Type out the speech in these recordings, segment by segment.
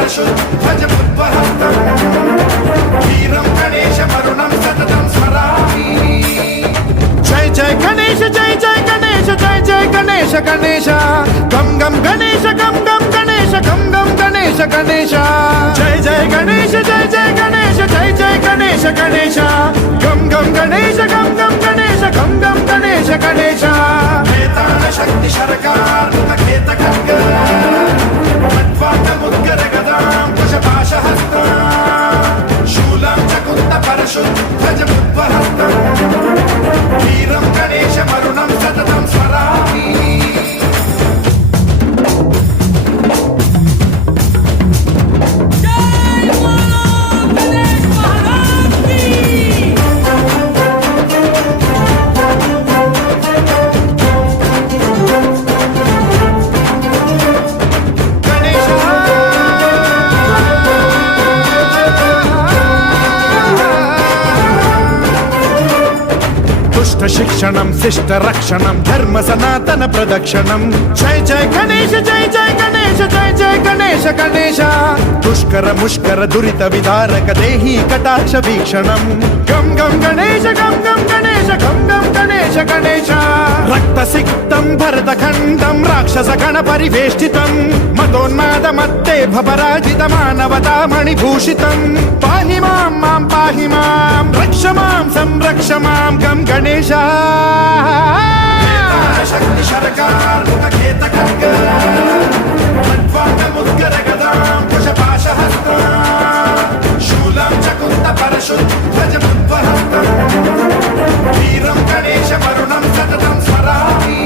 परशुध्वजमुद्वहस्तम् वीरं गणेशवरुणं सततं स्मरामि। जय जय गणेश जय जय गणेश जय जय गणेश गणेश गम गम गणेश गम गम गणेश गम गम गणेश गणेश जय जय गणेश जय जय गणेश जय जय गणेश गणेश गम गम गणेश गम गम गणेश गम गम गणेश गणेश वेताल शक्ति शरकार मुखखेत खड्ग खट्वाङ्गमुद्गर गदां कुशपाशहस्तां शूलं च कुन्द परशुध्वजमुद्वहस्तम् वीरं गणेशवरुणं सततं स्मरामि। शिक्षणं शिष्ट रक्षणं धर्म सनातन प्रदक्षिणं जय जय गणेश जय जय गणेश जय जय गणेश गणेश दुष्कर मुष्कर दुरित विदारक देहि कटाक्ष वीक्षणं गम गम गणेश गम गम गणेश गम गम गणेश गणेश रक्त सिक्तं भरतखण्डं राक्षस गण परिवेष्टितं मदोन्माद मत्ते भपराजित मानवता मणिभूषितं पाहि मां मां पाहि मां रक्ष मां संरक्ष मां गम गणेश शक्ति शरकार मुखखेत खड्ग खट्वाङ्गमुद्गर गदां कुशपाशहस्तां शूलं च कुन्द परशुध्वजमुद्वहस्तम् वीरं गणेशवरुणं सततं स्मरामि।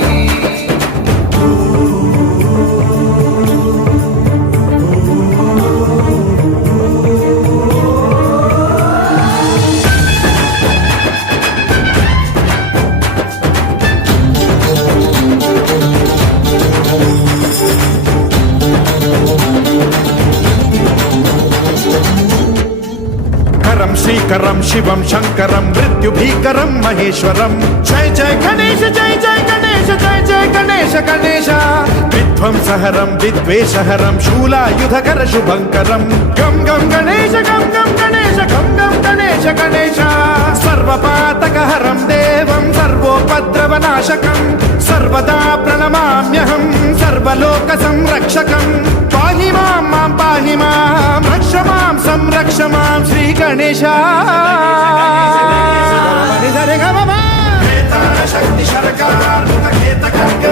श्रीकरं शिवं शंकरं मृत्युभीकरं महेश्वरं जय जय गणेश जय जय गणेश जय जय गणेश गणेश विध्वंसहरं विद्वेषहरं शूलायुधकर शुभंकरं गम गम गणेश गम गम गणेश गम गम गणेश गणेश सर्वपातकहरं देवं सर्वोपद्रवनाशकं सर्वदा प्रणमाम्यहं सर्वलोकसंरक्षकं पाहि मां मां पाहि मां रक्ष मां संरक्ष मां श्री गणेश शक्ति शरकार मुखखेत खड्ग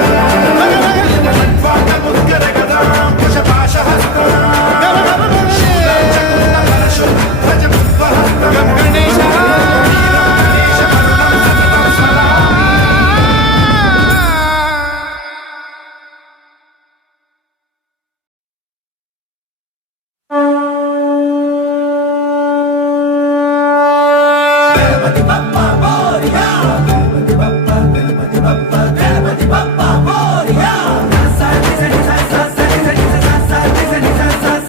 खट्वाङ्गमुद्गर गदां कुशपाशहस्तां